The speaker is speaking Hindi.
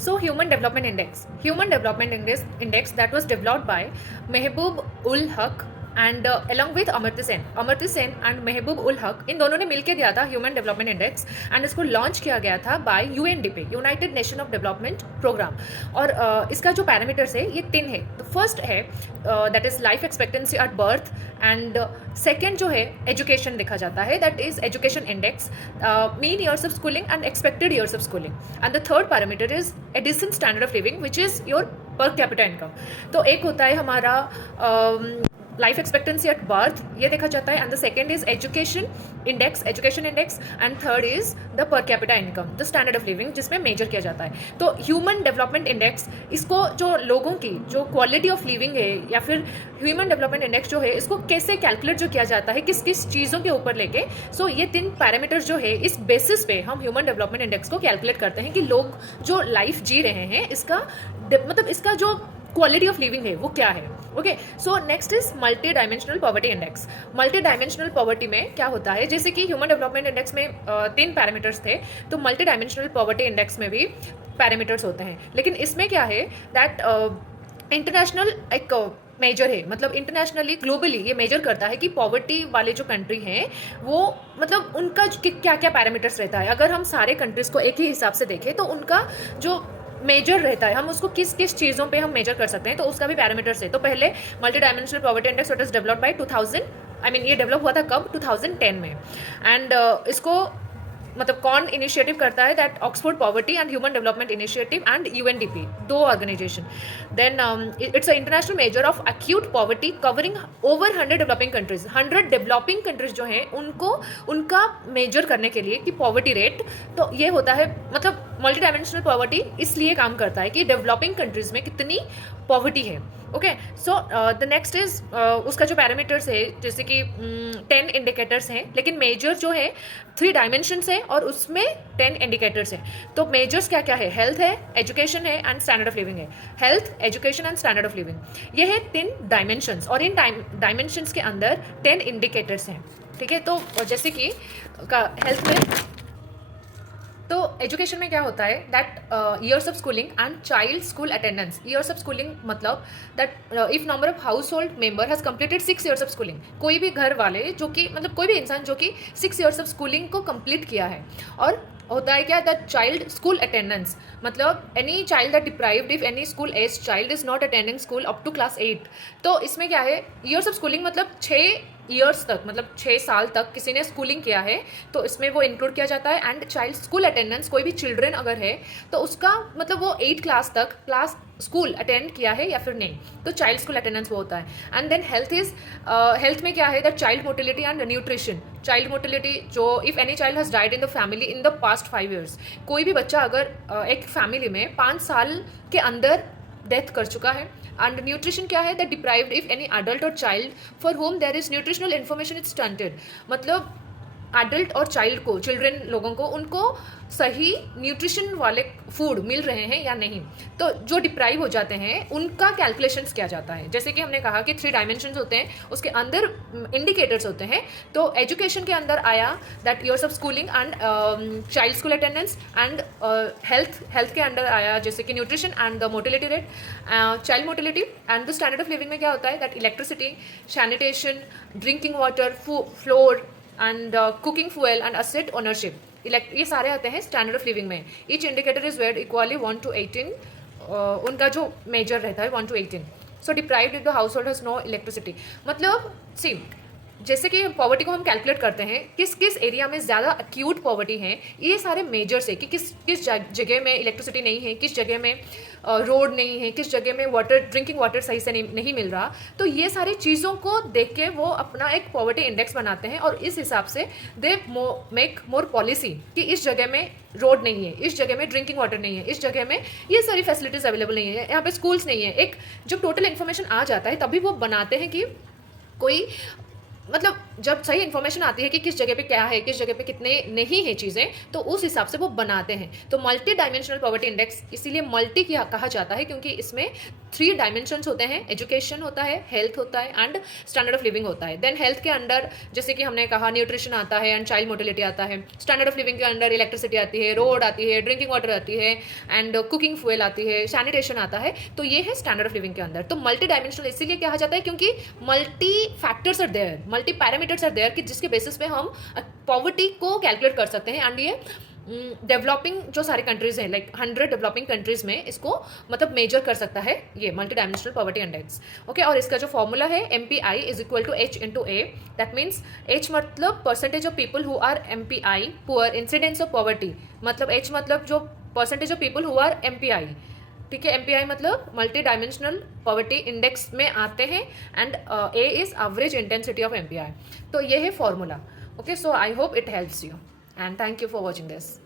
So Human Development Index that was developed by Mehboob ul Haq and along with Amartya Sen and Mehboob ul Haq, इन दोनों ने मिलकर दिया था ह्यूमन डेवलपमेंट इंडेक्स एंड इसको लॉन्च किया गया था by UNDP, United Nation of development programme. और इसका जो पैरामीटर्स है ये 3 है। तो फर्स्ट है that is life expectancy at birth, and second जो है एजुकेशन देखा जाता है, that is education index, mean years of schooling and expected years of schooling, and the third parameter is a decent standard of living which is your per capita income. तो एक होता है हमारा लाइफ एक्सपेक्टेंसी एट बर्थ, ये देखा जाता है, and the second is education index and third is the पर capita income, the standard of living, जिसमें मेजर किया जाता है। तो ह्यूमन डेवलपमेंट इंडेक्स इसको जो लोगों की जो क्वालिटी ऑफ लिविंग है या फिर ह्यूमन डेवलपमेंट इंडेक्स जो है इसको कैसे कैलकुलेट जो किया जाता है किस किस चीज़ों के ऊपर लेके, सो ये 3 पैरामीटर्स जो है इस बेसिस पे हम ह्यूमन डेवलपमेंट इंडेक्स को कैलकुलेट करते हैं कि लोग जो लाइफ जी रहे हैं इसका मतलब इसका जो क्वालिटी ऑफ लिविंग है वो क्या है। Okay, so next is multi dimensional poverty index. Multi dimensional poverty में क्या होता है, जैसे कि ह्यूमन डेवलपमेंट इंडेक्स में 3 पैरामीटर्स थे, तो मल्टी डायमेंशनल पॉवर्टी इंडेक्स में भी पैरामीटर्स होते हैं, लेकिन इसमें क्या है दैट इंटरनेशनल एक मेजर है, मतलब इंटरनेशनली ग्लोबली ये मेजर करता है कि पॉवर्टी वाले जो कंट्री हैं वो मतलब उनका क्या क्या पैरामीटर्स रहता है। अगर हम सारे कंट्रीज़ को एक ही हिसाब से देखें तो उनका जो मेजर रहता है, हम उसको किस किस चीज़ों पे हम मेजर कर सकते हैं, तो उसका भी पैरामीटर्स है। तो पहले multi dimensional poverty index what is developed by 2000, ये डेवलप हुआ था कब, 2010 में, एंड इसको मतलब कौन इनिशिएटिव करता है, that Oxford poverty and human development initiative and UNDP, 2 organisation. Then it's a international measure of acute poverty covering over 100 developing countries. 100 developing countries जो हैं उनको उनका मेजर करने के लिए कि पॉवर्टी रेट, तो ये होता है मतलब मल्टी डायमेंशनल पॉवर्टी इसलिए काम करता है कि डेवलपिंग कंट्रीज में कितनी पॉवर्टी है। Okay, so the next is उसका जो पैरामीटर्स है जैसे कि 10 इंडिकेटर्स हैं, लेकिन मेजर जो है 3 डायमेंशंस है और उसमें 10 इंडिकेटर्स हैं। तो मेजर्स क्या क्या है, हेल्थ है, एजुकेशन है एंड स्टैंडर्ड ऑफ लिविंग है। Health, education and standard of living ये है 3 डायमेंशंस, और इन डायमेंशंस के अंदर 10 इंडिकेटर्स हैं। ठीक है, तो जैसे कि हेल्थ में, तो एजुकेशन में क्या होता है that years of schooling and child school attendance. Years of schooling मतलब that if number of household member has completed 6 years of schooling, कोई भी घर वाले जो कि मतलब कोई भी इंसान जो कि 6 ईयर्स ऑफ स्कूलिंग को कंप्लीट किया है। और होता है क्या दैट चाइल्ड स्कूल अटेंडेंस मतलब any child that deprived if any school age child is not attending school up to class 8। तो इसमें क्या है, ईयर्स ऑफ स्कूलिंग मतलब 6 ईयर्स तक, मतलब 6 साल तक किसी ने स्कूलिंग किया है तो इसमें वो इंक्लूड किया जाता है। एंड चाइल्ड स्कूल अटेंडेंस, कोई भी चिल्ड्रन अगर है तो उसका मतलब वो 8 क्लास तक क्लास स्कूल अटेंड किया है या फिर नहीं, तो चाइल्ड स्कूल अटेंडेंस वो होता है। एंड देन हेल्थ में क्या है that child mortality and nutrition. Child mortality जो if any child has died in the family in the past 5 years, कोई भी बच्चा अगर एक फैमिली में 5 साल के अंदर डेथ कर चुका है। एंड न्यूट्रिशन क्या है that deprived if any adult और child for home there is nutritional information is stunted, मतलब एडल्ट और चाइल्ड को, चिल्ड्रन लोगों को, उनको सही न्यूट्रिशन वाले फूड मिल रहे हैं या नहीं, तो जो डिप्राइव हो जाते हैं उनका कैलकुलेशंस किया जाता है। जैसे कि हमने कहा कि 3 डायमेंशंस होते हैं, उसके अंदर इंडिकेटर्स होते हैं। तो एजुकेशन के अंदर आया that years of schooling and child school attendance, and health के अंदर आया जैसे कि nutrition and the mortality rate, child mortality. And the standard of living में क्या होता है that electricity, sanitation, drinking water, floor and cooking fuel and asset ownership, ये सारे आते हैं स्टैंडर्ड ऑफ लिविंग में। Each indicator is weighed equally 1 to 18, उनका जो मेजर रहता है 1 to 18। So deprived if the household has no electricity, मतलब सेम जैसे कि पॉवर्टी को हम कैलकुलेट करते हैं किस किस एरिया में ज़्यादा एक्यूट पॉवर्टी है, ये सारे मेजर्स है कि किस किस जगह में इलेक्ट्रिसिटी नहीं है, किस जगह में रोड नहीं है, किस जगह में ड्रिंकिंग वाटर सही से नहीं मिल रहा। तो ये सारी चीज़ों को देख के वो अपना एक पॉवर्टी इंडेक्स बनाते हैं और इस हिसाब से दे मेक मोर पॉलिसी कि इस जगह में रोड नहीं है, इस जगह में ड्रिंकिंग वाटर नहीं है, इस जगह में ये सारी फैसिलिटीज़ अवेलेबल नहीं है, यहाँ पे स्कूल्स नहीं है। एक जब टोटल इन्फॉर्मेशन आ जाता है तभी वो बनाते हैं कि कोई मतलब जब सही इन्फॉर्मेशन आती है कि किस जगह पे क्या है, किस जगह पे कितने नहीं है चीज़ें, तो उस हिसाब से वो बनाते हैं। तो मल्टी डायमेंशनल पॉवर्टी इंडेक्स इसीलिए मल्टी किया कहा जाता है, क्योंकि इसमें 3 डायमेंशंस होते हैं, एजुकेशन होता है, हेल्थ होता है एंड स्टैंडर्ड ऑफ लिविंग होता है। देन हेल्थ के अंडर जैसे कि हमने कहा न्यूट्रिशन आता है एंड चाइल्ड मोटिलिटी आता है। स्टैंडर्ड ऑफ लिविंग के अंडर इलेक्ट्रिसिटी आती है, रोड आती है, ड्रिंकिंग वाटर आती है एंड कुकिंग फ्यूल आती है, सैनिटेशन आता है। तो ये है स्टैंडर्ड ऑफ लिविंग के अंदर। तो मल्टी डायमेंशनल इसीलिए कहा जाता है क्योंकि multi factors are there, multi parameters are there, कि जिसके बेसिस पे हम पॉवर्टी को कैलकुलेट कर सकते हैं। एंड ये डेवलपिंग जो सारी कंट्रीज हैं, लाइक 100 डेवलपिंग कंट्रीज में इसको मतलब मेजर कर सकता है ये multi dimensional poverty index. Okay, और इसका जो फॉर्मूला है MPI is equal to H into A। That means H मतलब percentage of people who are MPI poor, incidence of poverty मतलब H मतलब जो percentage of people who are MPI। ठीक है, MPI मतलब मल्टी डायमेंशनल पॉवर्टी इंडेक्स में आते हैं and A is average intensity of MPI। तो ये है formula. Okay, so I hope it helps you and thank you for watching this.